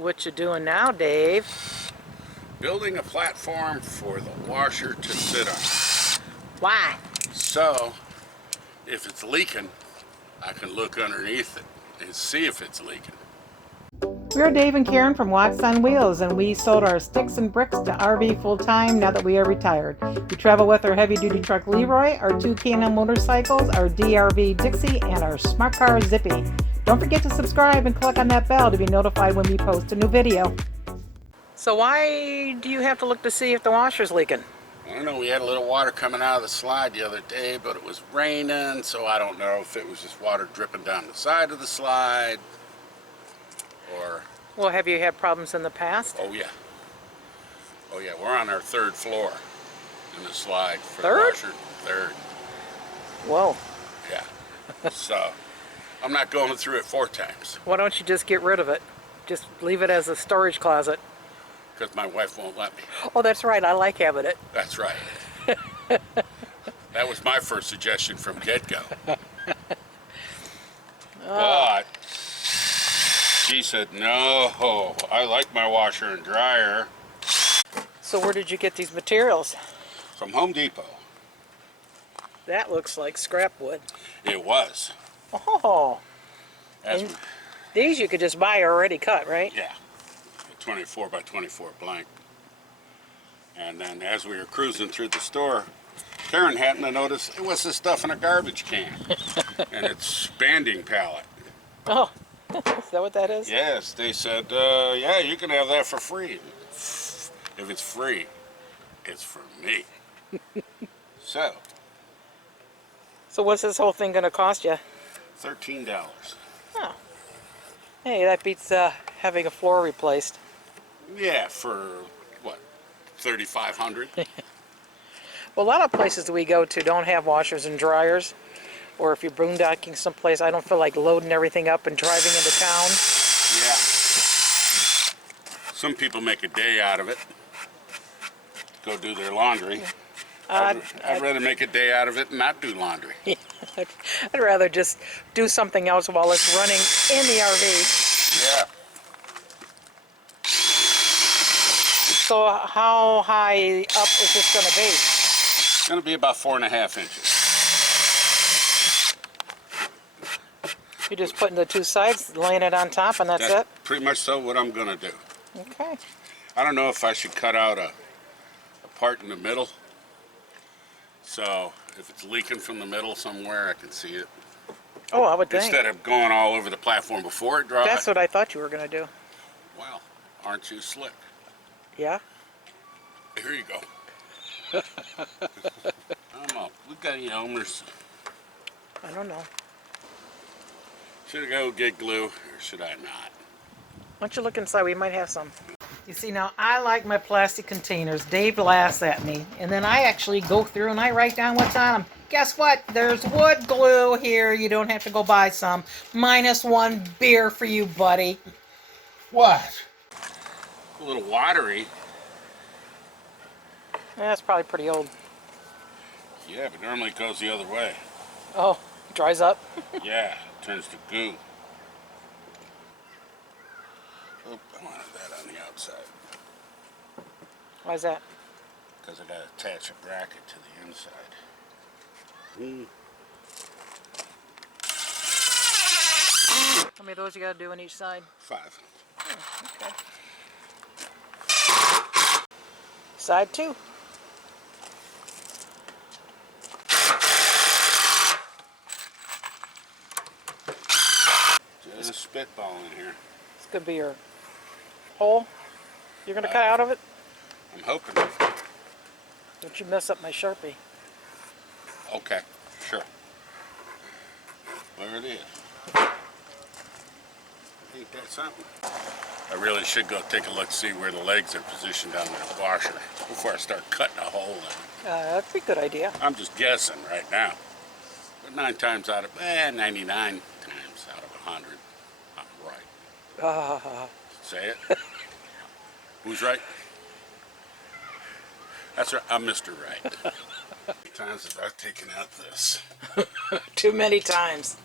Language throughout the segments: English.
What you doing now, Dave? Building a platform for the washer to sit on. Why? So, if it's leaking, I can look underneath it and see if it's leaking. We're Dave and Karen from Watts on Wheels, and we sold our sticks and bricks to RV full-time now that we are retired. We travel with our heavy-duty truck Leroy, our two K&M motorcycles, our DRV Dixie, and our smart car Zippy. Don't forget to subscribe and click on that bell to be notified when we post a new video. So why do you have to look to see if the washer's leaking? I don't know, we had a little water coming out of the slide the other day, but it was raining, so I don't know if it was just water dripping down the side of the slide, or... Well, have you had problems in the past? Oh yeah. Oh yeah, we're on our third floor in the slide for Third? the washer. Third. Whoa. Yeah. So, I'm not going through it 4 times. Why don't you just get rid of it? Just leave it as a storage closet. Because my wife won't let me. Oh, that's right. I like having it. That's right. That was my first suggestion from get-go. But she said, no, I like my washer and dryer. So where did you get these materials? From Home Depot. That looks like scrap wood. It was. Oh. As And these you could just buy already cut, right? yeah. 24 by 24 blank. And then as we were cruising through the store, Karen happened to notice it was this stuff in a garbage can. And it's banding pallet. Oh, is that what that is? Yes, they said, yeah, you can have that for free. If it's free, it's for me. So, what's this whole thing going to cost you? $13. Oh. Hey, that beats having a floor replaced. Yeah, for what, $3,500? Well, a lot of places that we go to don't have washers and dryers. Or if you're boondocking someplace, I don't feel like loading everything up and driving into town. Yeah. Some people make a day out of it. Go do their laundry. I'd rather make a day out of it and not do laundry. I'd rather just do something else while it's running in the RV. Yeah. So how high up is this going to be? It's going to be about 4.5 inches. You're just putting the 2 sides, laying it on top, and that's it? Pretty much so what I'm going to do. Okay. I don't know if I should cut out a part in the middle. So if it's leaking from the middle somewhere, I can see it. Oh, I would think. Instead of going all over the platform before it dries. That's what I thought you were going to do. Well, aren't you slick? Yeah? Here you go. I don't know. We've got any owners. I don't know. Should I go get glue or should I not? Why don't you look inside? We might have some. You see, now I like my plastic containers. Dave laughs at me. And then I actually go through and I write down what's on them. Guess what? There's wood glue here. You don't have to go buy some. -1 beer for you, buddy. What? A little watery. That's probably pretty old. Yeah, but normally it goes the other way. Oh, it dries up? Yeah, it turns to goo. Oh, I wanted that on the outside. Why is that? Because I got to attach a bracket to the inside. How many of those you got to do on each side? 5. Oh, okay. Side 2. Just spitballing here. This could be your hole you're going to cut out of it. I'm hoping. Don't you mess up my Sharpie. Okay, sure. There it is. Ain't that something? I really should go take a look, see where the legs are positioned on that washer before I start cutting a hole in it. That'd be a good idea. I'm just guessing right now. But 99 times out of 100, I'm right. Say it. Who's right? That's right. I'm Mr. Right. How many times have I taken out this? Too many times.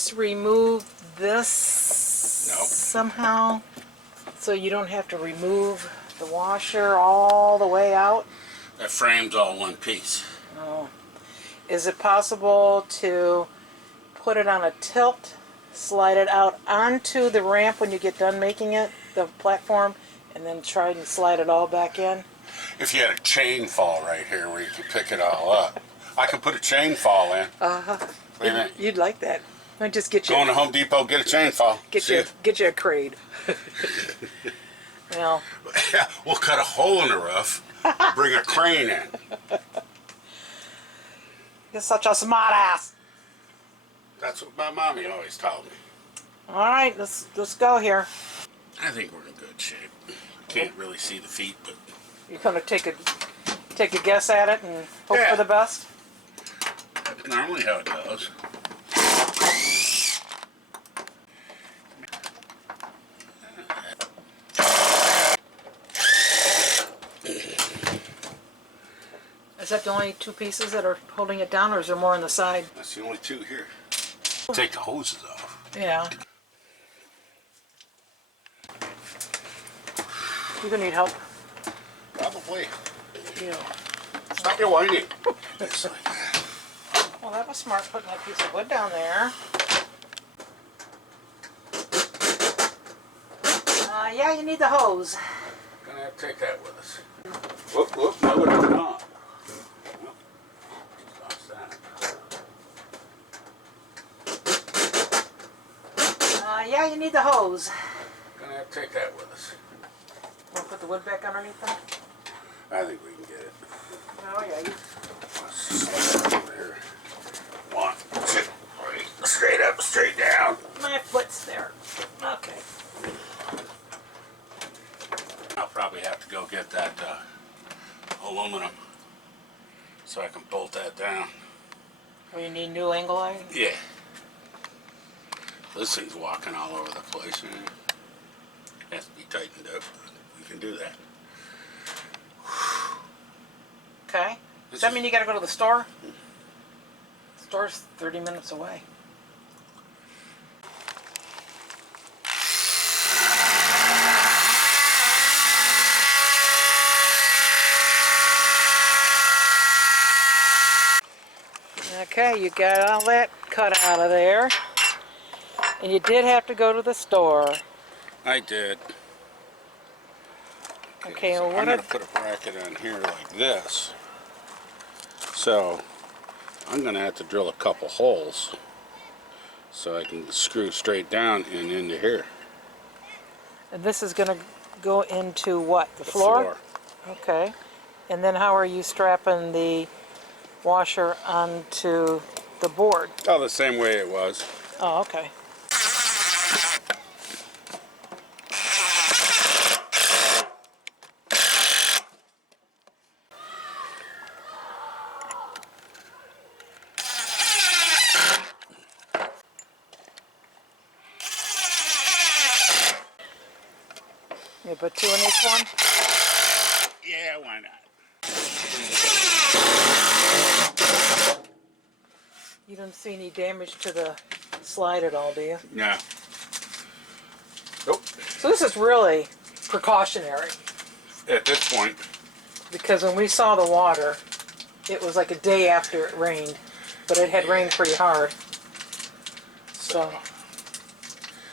just remove this somehow so you don't have to remove the washer all the way out? That frame's all one piece. Oh. Is it possible to put it on a tilt, slide it out onto the ramp when you get done making it, the platform, and then try and slide it all back in? If you had a chain fall right here where you could pick it all up. I could put a chain fall in. Wait a minute. You'd like that. I just get you. Go to Home Depot, get a chain fall. Get you a crate. Well, we'll cut a hole in the roof. Bring a crane in. You're such a smart ass. That's what my mommy always told me. All right, let's go here. I think we're in good shape. Can't really see the feet, but You're gonna take a guess at it and hope Yeah. for the best. that's normally how it goes. Is that the only two pieces that are holding it down, or is there more on the side? That's the only two here. Take the hoses off. Yeah. You're gonna need help. Probably. Yeah. Stop your whining. Well, that was smart, putting that piece of wood down there. Yeah, you need the hose. Gonna have to take that with us. Whoop, whoop, no, it's not. Nope. Just lost that. Yeah, you need the hose. Gonna have to take that with us. Want to put the wood back underneath them? I think we can get it. Oh, yeah. Let's slide it over here. 1, 2, 3. Straight up, straight down. My foot's there. Okay. I'll probably have to go get that aluminum so I can bolt that down. Well, you need new angle iron? Yeah. This thing's walking all over the place. And it has to be tightened up. We can do that. Okay. Does that mean you gotta go to the store? The store's 30 minutes away. Okay, you got all that cut out of there. And you did have to go to the store. I did. Okay, so well, what I'm going are- to put a bracket on here like this. So I'm going to have to drill a couple holes so I can screw straight down and into here. And this is gonna go into what? The floor? Okay. And then how are you strapping the washer onto the board? Oh, the same way it was. Oh, okay. You put 2 in each one? Yeah, why not? You don't see any damage to the slide at all, do you? No. Nope. So this is really precautionary, At this point, because when we saw the water, it was like a day after it rained, but it had rained pretty hard. So,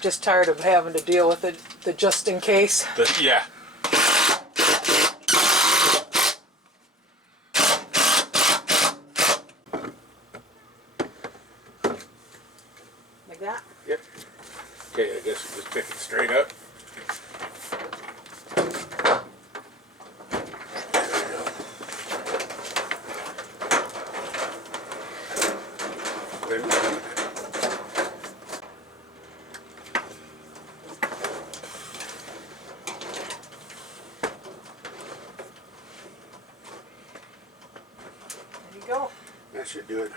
just tired of having to deal with it, the just in case. yeah. Like that? Yep. Okay, I guess we'll just pick it straight up. Wait a minute. There you go. That should do it.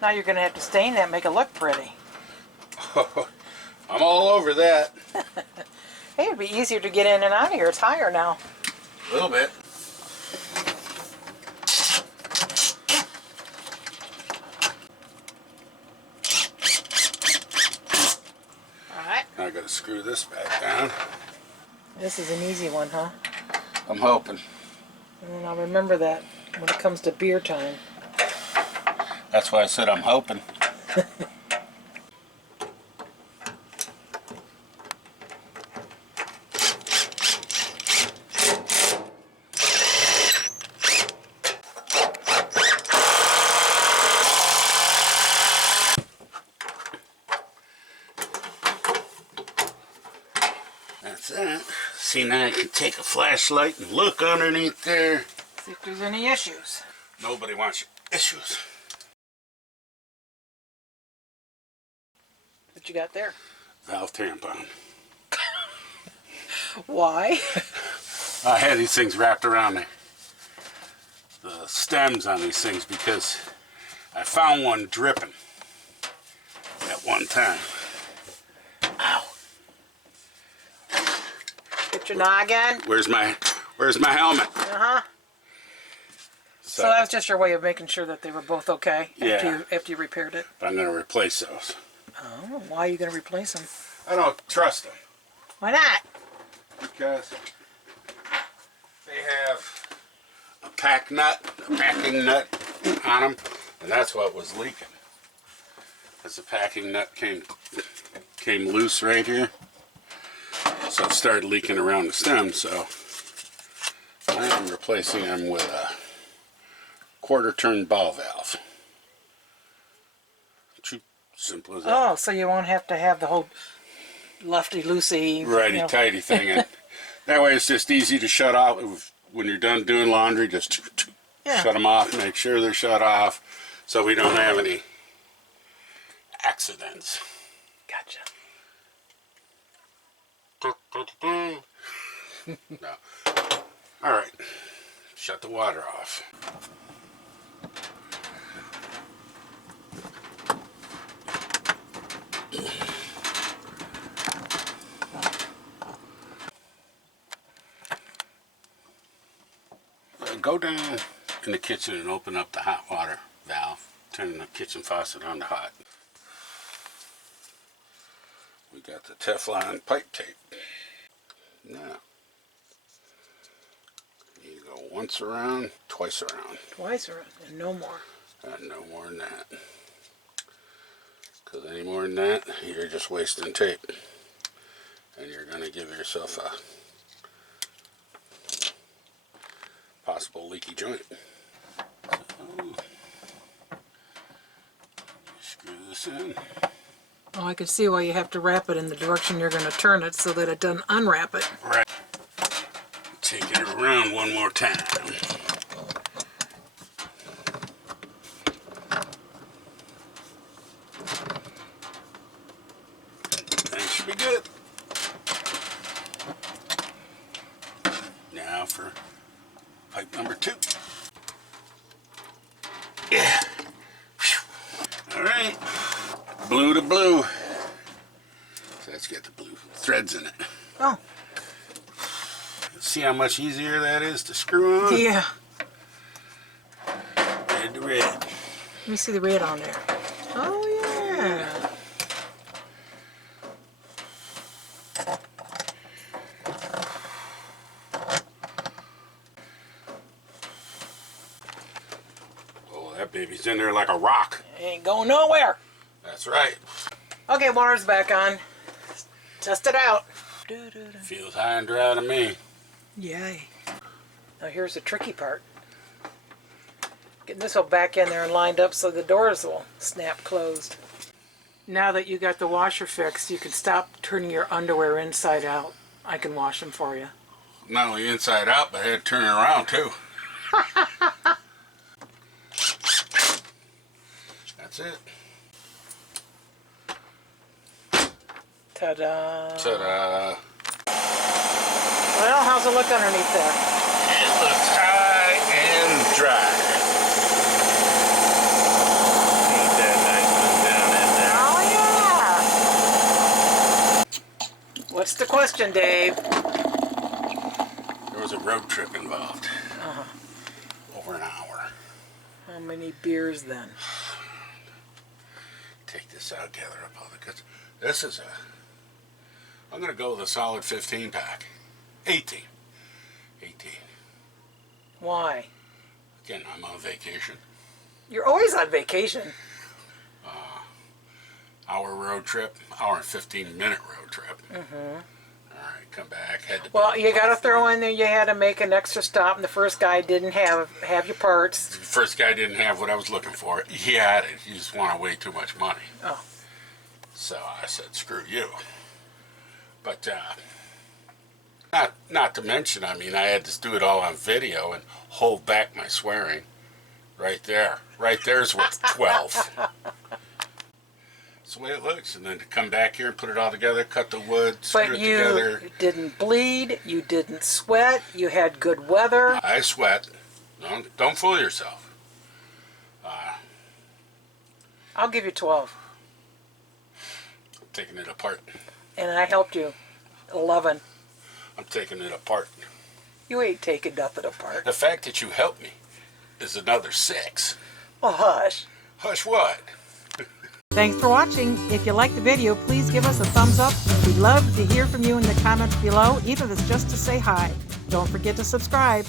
Now you're going to have to stain that and make it look pretty. I'm all over that. Hey, it'd be easier to get in and out of here. It's higher now. A little bit. I gotta screw this back down. This is an easy one, huh? I'm hoping. And I'll remember that when it comes to beer time. That's why I said I'm hoping. That's it. See, now I can take a flashlight and look underneath there. See if there's any issues. Nobody wants issues. What you got there? Valve tampon. Why? I had these things wrapped around the stems on these things because I found one dripping at one time. Ow. Get your noggin. Where's my helmet? Uh-huh. So that was just your way of making sure that they were both okay after you repaired it? I'm going to replace those. Oh, why are you going to replace them? I don't trust them. Why not? Because they have a packing nut on them, and that's what was leaking. As the packing nut came loose right here, so it started leaking around the stem. So I am replacing them with a quarter-turn ball valve. Simple as that. Oh, so you won't have to have the whole lefty-loosey, righty-tighty thing. And that way it's just easy to shut off. When you're done doing laundry, just shut them off, make sure they're shut off so we don't have any accidents. Gotcha. No. All right. Shut the water off. Go down in the kitchen and open up the hot water valve. Turn the kitchen faucet on to hot. We got the Teflon pipe tape. Now, you go once around, twice around. Twice around, and no more. And no more than that. Because any more than that, you're just wasting tape. And you're going to give yourself a possible leaky joint. So, screw this in. Oh, I can see why you have to wrap it in the direction you're going to turn it so that it doesn't unwrap it. Right. Take it around one more time. That should be good. Now for pipe number 2. Yeah. All right. Blue to blue. So let's get the blue threads in it. Oh. See how much easier that is to screw on? Yeah. Red to red. Let me see the red on there. Oh, yeah. Oh, that baby's in there like a rock. Ain't going nowhere. That's right. Okay, water's back on. Test it out. Feels high and dry to me. Yay. Now here's the tricky part. Getting this all back in there and lined up so the doors will snap closed. Now that you got the washer fixed, you can stop turning your underwear inside out. I can wash them for you. Not only inside out, but I had to turn it around too. That's it. Ta-da. Ta-da. Well, how's it look underneath there? It looks high and dry. Ain't that nice down in there? Oh, yeah. What's the question, Dave? There was a road trip involved. Over an hour. How many beers then? Take this out, gather up all the guts. This is I'm going to go with a solid 15 pack. 18. Why? Again, I'm on vacation. You're always on vacation. Hour road trip, hour and 15-minute road trip. All right, come back, head to Well, you got to throw in there you had to make an extra stop, and the first guy didn't have your parts. The first guy didn't have what I was looking for. He had it. He just wanted way too much money. Oh. So I said, screw you. But not to mention, I mean, I had to do it all on video and hold back my swearing. Right there. Right there's worth 12. That's the way it looks. And then to come back here and put it all together, cut the wood, screw But it you together. didn't bleed, you didn't sweat, you had good weather. I sweat. Don't fool yourself. I'll give you 12. I'm taking it apart. And I helped you. 11. I'm taking it apart. You ain't taking nothing apart. The fact that you helped me is another 6. Oh, hush. Hush what? Thanks for watching. If you liked the video, please give us a thumbs up. We'd love to hear from you in the comments below, even if it's just to say hi. Don't forget to subscribe.